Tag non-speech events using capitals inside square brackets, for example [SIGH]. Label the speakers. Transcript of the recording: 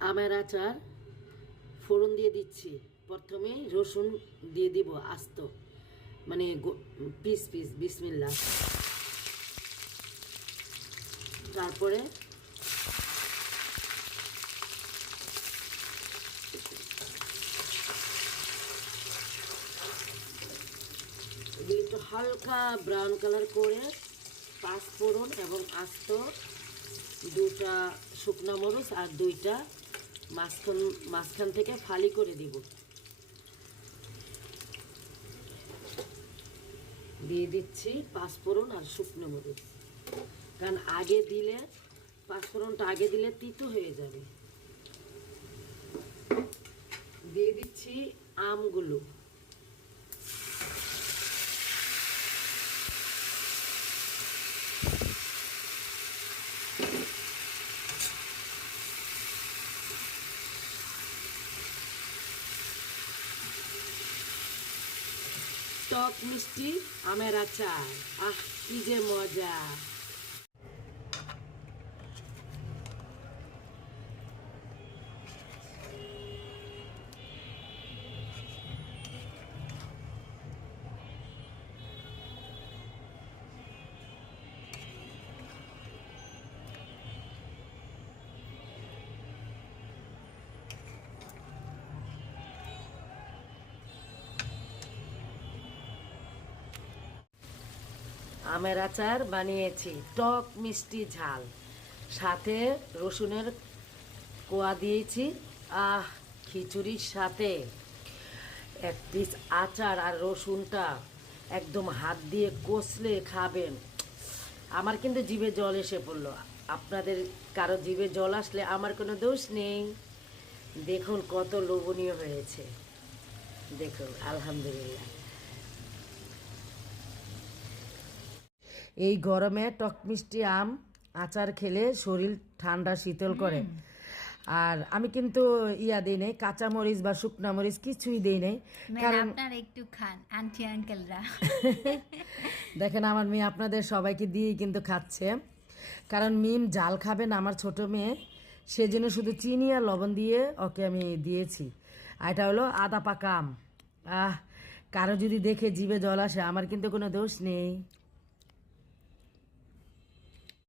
Speaker 1: আমের আচার ফোড়ন দিয়ে দিচ্ছি। প্রথমে রসুন দিয়ে দিব আস্ত। মানে পিস পিস বিসমিল্লা তারপরে হালকা ব্রাউন কালার করে পাঁচফোড়ন এবং আস্ত দুটা শুকনো মরিচ আর দুইটা মাঝখান মাঝখান থেকে ফালি করে দিব। দিয়ে দিচ্ছি পাঁচফোড়ন আর শুকনো মরিচ। কারণ আগে দিলে, পাঁচফোড়নটা আগে দিলে তিতো হয়ে যাবে। দিয়ে দিচ্ছি আমগুলো। টক মিষ্টি আমের আচার। আহ কি যে মজা। আমের আচার বানিয়েছি। টক মিষ্টি ঝাল। সাথে রসুনের কোয়া দিয়েছি। আহ, খিচুড়ির সাথে এক পিস আচার আর রসুনটা একদম হাত দিয়ে কষলে খাবেন। আমার কিন্তু জিভে জল এসে পড়ল। আপনাদের কারও জিভে জল আসলে আমার কোনো দোষ নেই। দেখুন কত লোভনীয় হয়েছে। দেখুন, আলহামদুলিল্লাহ। এই গরমে টক মিষ্টি আম আচার খেলে শরীর ঠান্ডা শীতল করে। আর আমি কিন্তু ইয়া দিই নাই কাঁচা মরিচ বা শুকনা মরিচ কিছুই দিই নাই।
Speaker 2: মানে
Speaker 1: কারণ
Speaker 2: আপনারা একটু খান আন্টি আঙ্কেলরা। [LAUGHS]
Speaker 1: দেখেন আমার মেয়ে আপনাদের সবাইকে দিয়েই কিন্তু খাচ্ছে। কারণ মিম জাল খাবেন আমার ছোট মেয়ে। সেজন্য শুধু চিনি আর লবণ দিয়ে ওকে আমি দিয়েছি। আর এটা হলো আদা পাকা আম। আহ কারও যদি দেখে জিভে জল আসে আমার কিন্তু কোনো দোষ নেই।